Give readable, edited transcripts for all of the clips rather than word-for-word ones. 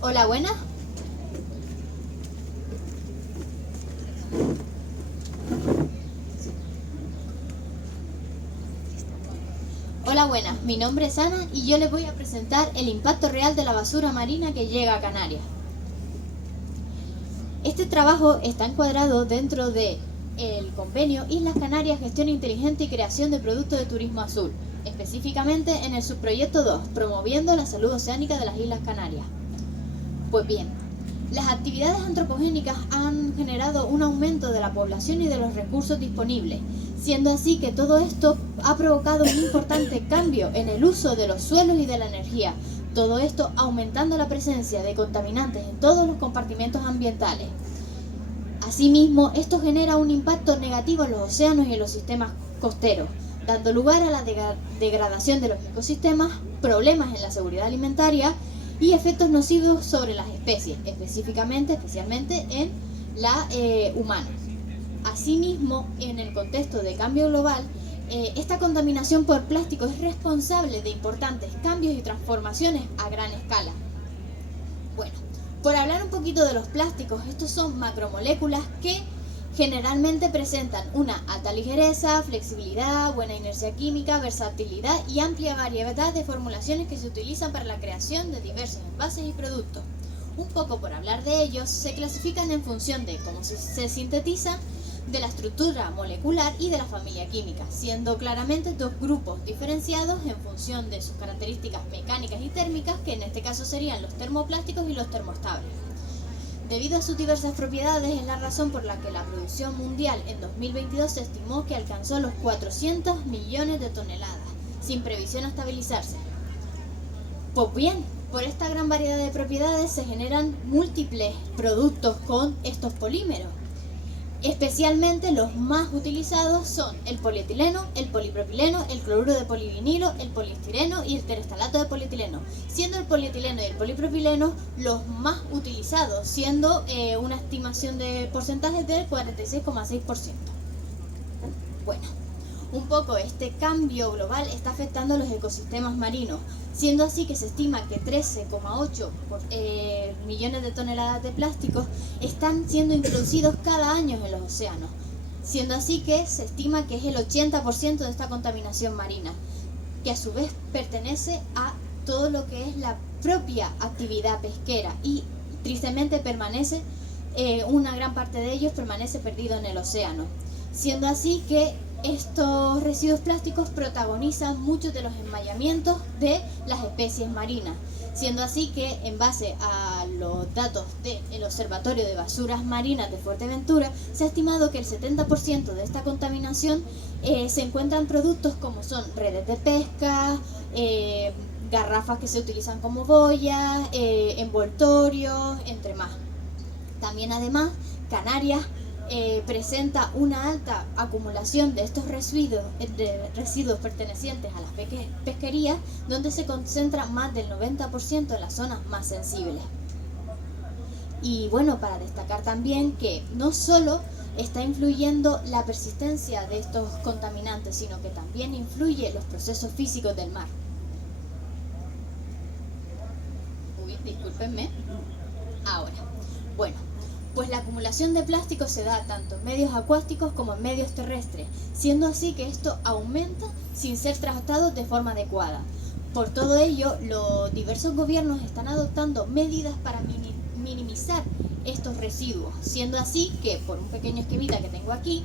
Hola, buenas. Hola, buenas. Mi nombre es Ana y yo les voy a presentar el impacto real de la basura marina que llega a Canarias. Este trabajo está encuadrado dentro del convenio Islas Canarias, Gestión Inteligente y Creación de Productos de Turismo Azul, específicamente en el subproyecto 2, promoviendo la salud oceánica de las Islas Canarias. Pues bien, las actividades antropogénicas han generado un aumento de la población y de los recursos disponibles, siendo así que todo esto ha provocado un importante cambio en el uso de los suelos y de la energía, todo esto aumentando la presencia de contaminantes en todos los compartimentos ambientales. Asimismo, esto genera un impacto negativo en los océanos y en los sistemas costeros, dando lugar a la degradación de los ecosistemas, problemas en la seguridad alimentaria y efectos nocivos sobre las especies, especialmente en la humana. Asimismo, en el contexto de cambio global, esta contaminación por plástico es responsable de importantes cambios y transformaciones a gran escala. Bueno, por hablar un poquito de los plásticos, estos son macromoléculas que generalmente presentan una alta ligereza, flexibilidad, buena inercia química, versatilidad y amplia variedad de formulaciones que se utilizan para la creación de diversos envases y productos. Un poco por hablar de ellos, se clasifican en función de cómo se sintetizan, de la estructura molecular y de la familia química, siendo claramente dos grupos diferenciados en función de sus características mecánicas y térmicas, que en este caso serían los termoplásticos y los termoestables. Debido a sus diversas propiedades, es la razón por la que la producción mundial en 2022 se estimó que alcanzó los 400 millones de toneladas, sin previsión a estabilizarse. Pues bien, por esta gran variedad de propiedades se generan múltiples productos con estos polímeros. Especialmente los más utilizados son el polietileno, el polipropileno, el cloruro de polivinilo, el poliestireno y el terestalato de polietileno, siendo el polietileno y el polipropileno los más utilizados, siendo una estimación de porcentajes del 46,6%. Bueno, un poco este cambio global está afectando a los ecosistemas marinos, siendo así que se estima que 13,8 millones de toneladas de plásticos están siendo introducidos cada año en los océanos, siendo así que se estima que es el 80% de esta contaminación marina, que a su vez pertenece a todo lo que es la propia actividad pesquera y tristemente permanece, una gran parte de ellos permanece perdido en el océano, siendo así que estos residuos plásticos protagonizan muchos de los enmayamientos de las especies marinas, siendo así que en base a los datos del Observatorio de Basuras Marinas de Fuerteventura se ha estimado que el 70% de esta contaminación se encuentra en productos como son redes de pesca, garrafas que se utilizan como boyas, envoltorios, entre más. También además Canarias presenta una alta acumulación de estos residuos pertenecientes a las pesquerías, donde se concentra más del 90% en las zonas más sensibles. Y bueno, para destacar también que no solo está influyendo la persistencia de estos contaminantes, sino que también influye los procesos físicos del mar. Uy, discúlpenme. Ahora, bueno, pues la acumulación de plástico se da tanto en medios acuáticos como en medios terrestres, siendo así que esto aumenta sin ser tratado de forma adecuada. Por todo ello, los diversos gobiernos están adoptando medidas para minimizar estos residuos, siendo así que, por un pequeño esquemita que tengo aquí,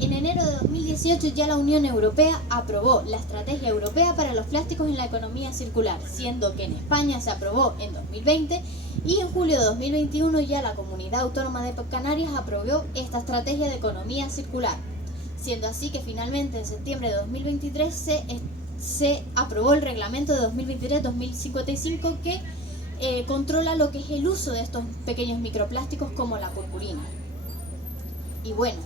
en enero de 2018 ya la Unión Europea aprobó la Estrategia Europea para los Plásticos en la Economía Circular, siendo que en España se aprobó en 2020 y en julio de 2021 ya la Comunidad Autónoma de Canarias aprobó esta Estrategia de Economía Circular, siendo así que finalmente en septiembre de 2023 se aprobó el reglamento de 2023-2055 que controla lo que es el uso de estos pequeños microplásticos como la purpurina. Y bueno,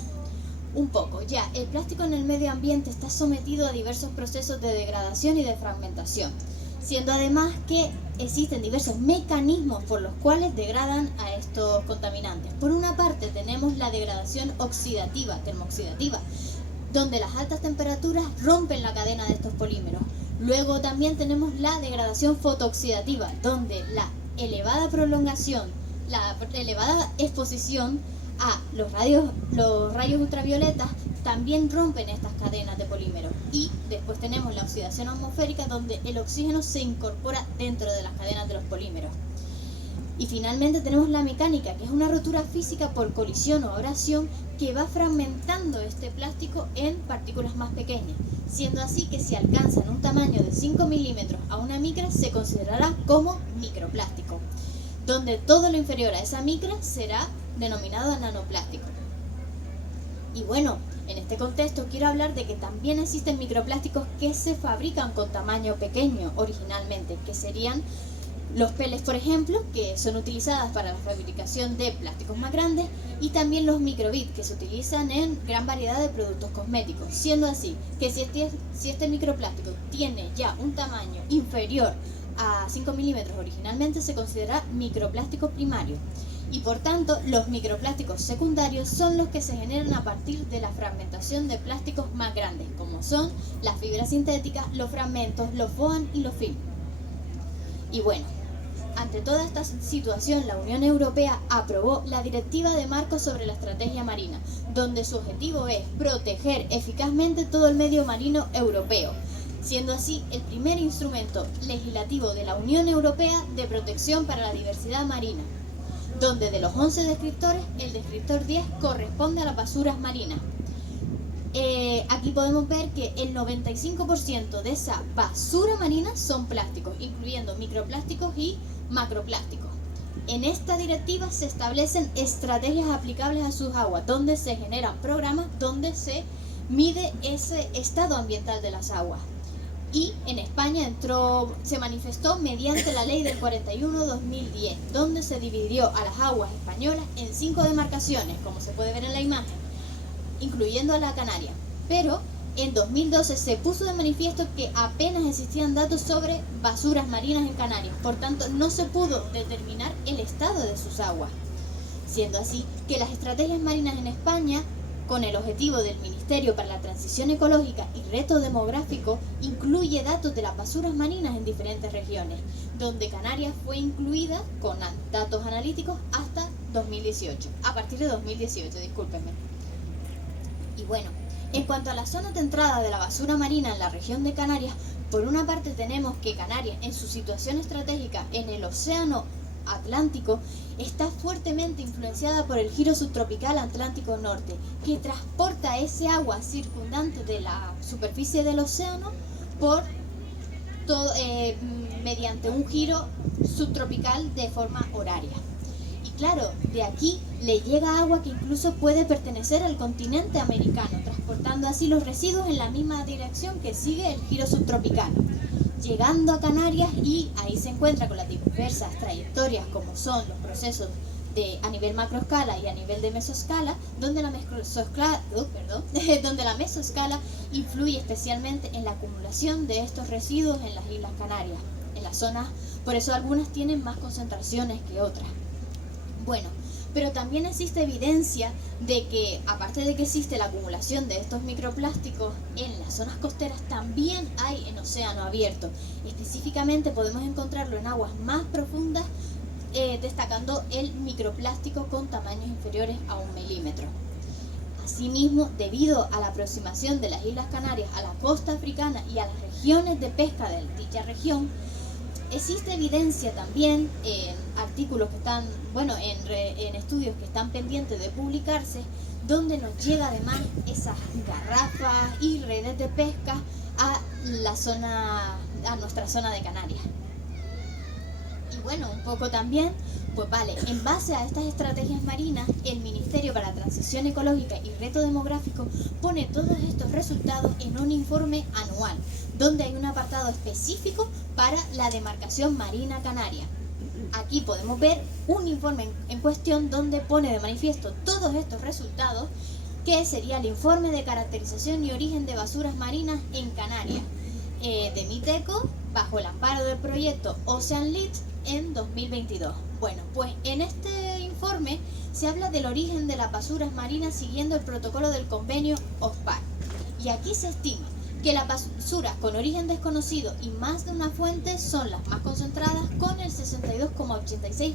un poco, ya, el plástico en el medio ambiente está sometido a diversos procesos de degradación y de fragmentación, siendo además que existen diversos mecanismos por los cuales degradan a estos contaminantes. Por una parte tenemos la degradación oxidativa, termooxidativa, donde las altas temperaturas rompen la cadena de estos polímeros. Luego también tenemos la degradación fotooxidativa, donde la elevada prolongación, la elevada exposición a los rayos ultravioletas también rompen estas cadenas de polímeros. Y después tenemos la oxidación atmosférica, donde el oxígeno se incorpora dentro de las cadenas de los polímeros. Y finalmente tenemos la mecánica, que es una rotura física por colisión o abrasión que va fragmentando este plástico en partículas más pequeñas, siendo así que si alcanzan un tamaño de 5 milímetros a una micra se considerará como microplástico, donde todo lo inferior a esa micra será denominado nanoplástico. Y bueno, en este contexto quiero hablar de que también existen microplásticos que se fabrican con tamaño pequeño originalmente, que serían los peles, por ejemplo, que son utilizadas para la fabricación de plásticos más grandes, y también los microbit, que se utilizan en gran variedad de productos cosméticos, siendo así que si este microplástico tiene ya un tamaño inferior a 5 milímetros originalmente, se considera microplástico primario. Y por tanto, los microplásticos secundarios son los que se generan a partir de la fragmentación de plásticos más grandes, como son las fibras sintéticas, los fragmentos, los FOAM y los film. Y bueno, ante toda esta situación, la Unión Europea aprobó la Directiva de Marco sobre la Estrategia Marina, donde su objetivo es proteger eficazmente todo el medio marino europeo, siendo así el primer instrumento legislativo de la Unión Europea de protección para la diversidad marina, donde de los 11 descriptores, el descriptor 10 corresponde a las basuras marinas. Aquí podemos ver que el 95% de esa basura marina son plásticos, incluyendo microplásticos y macroplásticos. En esta directiva se establecen estrategias aplicables a sus aguas, donde se generan programas donde se mide ese estado ambiental de las aguas. Y en España se manifestó mediante la ley del 41/2010, donde se dividió a las aguas españolas en 5 demarcaciones, como se puede ver en la imagen, incluyendo a la Canaria. Pero en 2012 se puso de manifiesto que apenas existían datos sobre basuras marinas en Canarias, por tanto no se pudo determinar el estado de sus aguas, siendo así que las estrategias marinas en España, con el objetivo del Ministerio para la Transición Ecológica y Reto Demográfico, incluye datos de las basuras marinas en diferentes regiones, donde Canarias fue incluida con datos analíticos hasta 2018, a partir de 2018, discúlpenme. Y bueno, en cuanto a la zona de entrada de la basura marina en la región de Canarias, por una parte tenemos que Canarias, en su situación estratégica en el océano Atlántico, está fuertemente influenciada por el giro subtropical Atlántico Norte, que transporta ese agua circundante de la superficie del océano mediante un giro subtropical de forma horaria. Y claro, de aquí le llega agua que incluso puede pertenecer al continente americano, transportando así los residuos en la misma dirección que sigue el giro subtropical, llegando a Canarias, y ahí se encuentra con las diversas trayectorias como son los procesos a nivel macroescala y a nivel de mesoescala, donde la mesoescala influye especialmente en la acumulación de estos residuos en las Islas Canarias, en las zonas, por eso algunas tienen más concentraciones que otras. Bueno, pero también existe evidencia de que, aparte de que existe la acumulación de estos microplásticos en las zonas costeras, también hay en océano abierto. Específicamente podemos encontrarlo en aguas más profundas, destacando el microplástico con tamaños inferiores a 1 milímetro. Asimismo, debido a la aproximación de las Islas Canarias a la costa africana y a las regiones de pesca de dicha región, existe evidencia también en artículos que están, en estudios que están pendientes de publicarse, donde nos llega además esas garrafas y redes de pesca a nuestra zona de Canarias. Y bueno, un poco también, en base a estas estrategias marinas, el Ministerio para la Transición Ecológica y Reto Demográfico pone todos estos resultados en un informe anual, donde hay un apartado específico para la demarcación marina canaria. Aquí podemos ver un informe en cuestión donde pone de manifiesto todos estos resultados, que sería el informe de caracterización y origen de basuras marinas en Canarias, de Miteco, bajo el amparo del proyecto Ocean Lead en 2022. Bueno, pues en este informe se habla del origen de las basuras marinas siguiendo el protocolo del convenio OSPAR. Y aquí se estima que las basuras con origen desconocido y más de una fuente son las más concentradas con el 62,86%.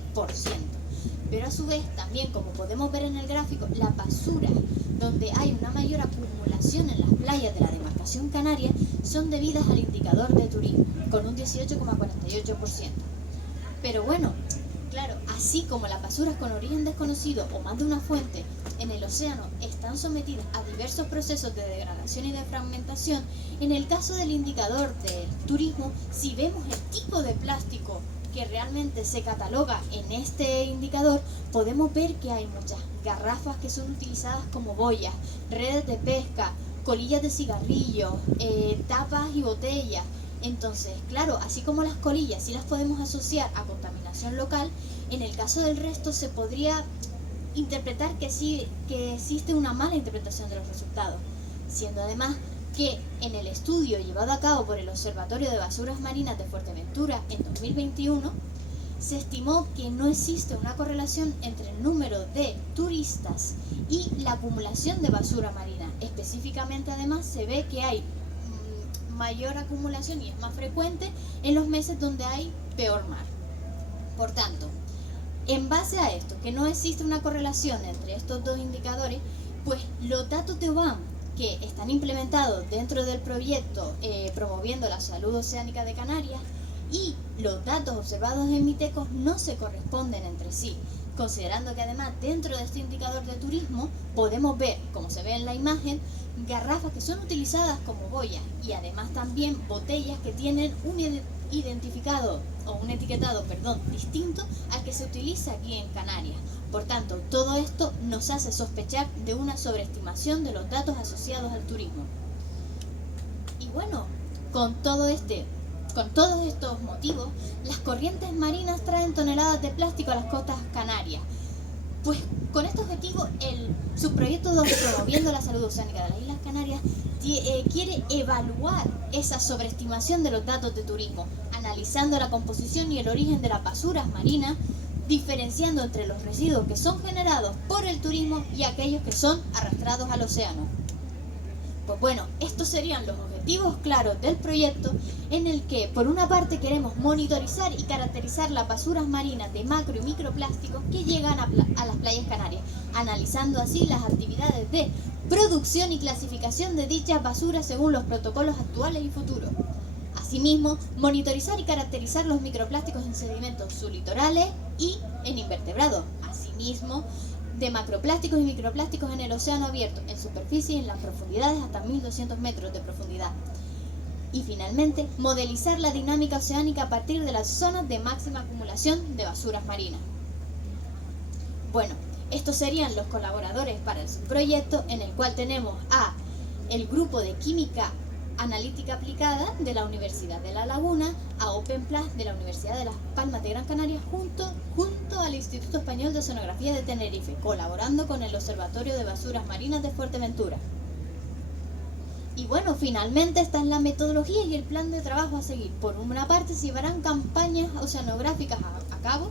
Pero a su vez, también como podemos ver en el gráfico, las basuras donde hay una mayor acumulación en las playas de la demarcación canaria son debidas al indicador de turismo, con un 18,48%. Pero bueno, claro, así como las basuras con origen desconocido o más de una fuente en el océano están sometidas a diversos procesos de degradación y de fragmentación, en el caso del indicador del turismo, si vemos el tipo de plástico que realmente se cataloga en este indicador, podemos ver que hay muchas garrafas que son utilizadas como boyas, redes de pesca, colillas de cigarrillos, tapas y botellas. Entonces, claro, así como las colillas sí las podemos asociar a contaminación local, en el caso del resto se podría interpretar que sí, que existe una mala interpretación de los resultados, siendo además que en el estudio llevado a cabo por el Observatorio de Basuras Marinas de Fuerteventura en 2021, se estimó que no existe una correlación entre el número de turistas y la acumulación de basura marina. Específicamente, además, se ve que hay mayor acumulación y es más frecuente en los meses donde hay peor mar. Por tanto, en base a esto, que no existe una correlación entre estos dos indicadores, pues los datos de OAM que están implementados dentro del proyecto promoviendo la salud oceánica de Canarias y los datos observados en Mitecos no se corresponden entre sí, considerando que además dentro de este indicador de turismo podemos ver, como se ve en la imagen, garrafas que son utilizadas como boyas y además también botellas que tienen un identificado o un etiquetado, distinto al que se utiliza aquí en Canarias. Por tanto, todo esto nos hace sospechar de una sobreestimación de los datos asociados al turismo. Y bueno, con todos estos motivos, las corrientes marinas traen toneladas de plástico a las costas canarias. Pues con este objetivo, el subproyecto 2, promoviendo la salud oceánica de las Islas Canarias, quiere evaluar esa sobreestimación de los datos de turismo, analizando la composición y el origen de las basuras marinas, diferenciando entre los residuos que son generados por el turismo y aquellos que son arrastrados al océano. Pues bueno, estos serían los objetivos claros del proyecto, en el que por una parte queremos monitorizar y caracterizar las basuras marinas de macro y microplásticos que llegan a las playas canarias, analizando así las actividades de producción y clasificación de dichas basuras según los protocolos actuales y futuros. Asimismo, monitorizar y caracterizar los microplásticos en sedimentos sublitorales y en invertebrados. Asimismo, de macroplásticos y microplásticos en el océano abierto, en superficie y en las profundidades hasta 1200 metros de profundidad. Y finalmente, modelizar la dinámica oceánica a partir de las zonas de máxima acumulación de basuras marinas. Bueno, estos serían los colaboradores para el subproyecto, en el cual tenemos a el grupo de Química Analítica Aplicada de la Universidad de La Laguna, a OpenPlas de la Universidad de Las Palmas de Gran Canaria, junto al Instituto Español de Oceanografía de Tenerife, colaborando con el Observatorio de Basuras Marinas de Fuerteventura. Y bueno, finalmente esta es la metodología y el plan de trabajo a seguir. Por una parte, se llevarán campañas oceanográficas a cabo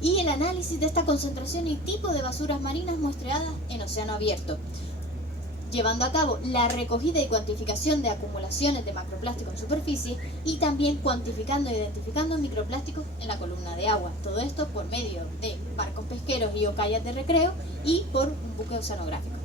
y el análisis de esta concentración y tipo de basuras marinas muestreadas en océano abierto, llevando a cabo la recogida y cuantificación de acumulaciones de macroplásticos en superficie y también cuantificando e identificando microplásticos en la columna de agua. Todo esto por medio de barcos pesqueros y o kayaks de recreo y por un buque oceanográfico.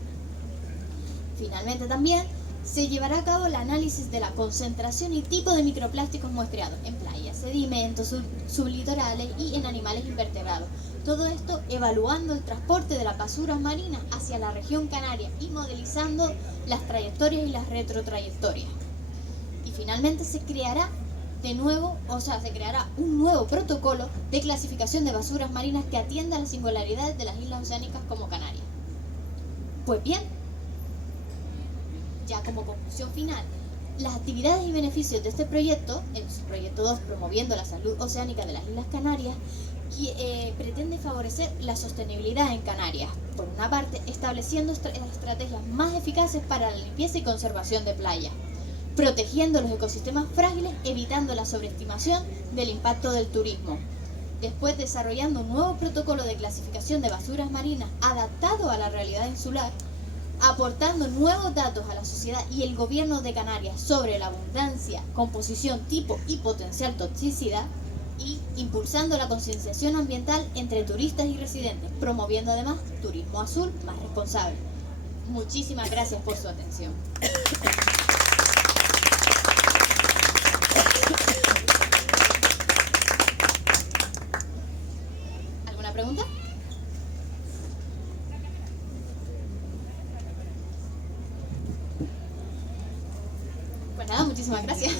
Finalmente también se llevará a cabo el análisis de la concentración y tipo de microplásticos muestreados en playas, sedimentos sublitorales y en animales invertebrados. Todo esto evaluando el transporte de las basuras marinas hacia la región canaria y modelizando las trayectorias y las retrotrayectorias. Y finalmente se creará un nuevo protocolo de clasificación de basuras marinas que atienda a las singularidades de las islas oceánicas como Canarias. Pues bien, ya como conclusión final, las actividades y beneficios de este proyecto, el proyecto 2 promoviendo la salud oceánica de las Islas Canarias, pretende favorecer la sostenibilidad en Canarias. Por una parte, estableciendo estrategias más eficaces para la limpieza y conservación de playas. protegiendo los ecosistemas frágiles, evitando la sobreestimación del impacto del turismo. Después, desarrollando un nuevo protocolo de clasificación de basuras marinas adaptado a la realidad insular, aportando nuevos datos a la sociedad y el gobierno de Canarias sobre la abundancia, composición, tipo y potencial toxicidad, y impulsando la concienciación ambiental entre turistas y residentes, promoviendo además turismo azul más responsable. Muchísimas gracias por su atención. ¿Alguna pregunta? Pues nada, muchísimas gracias.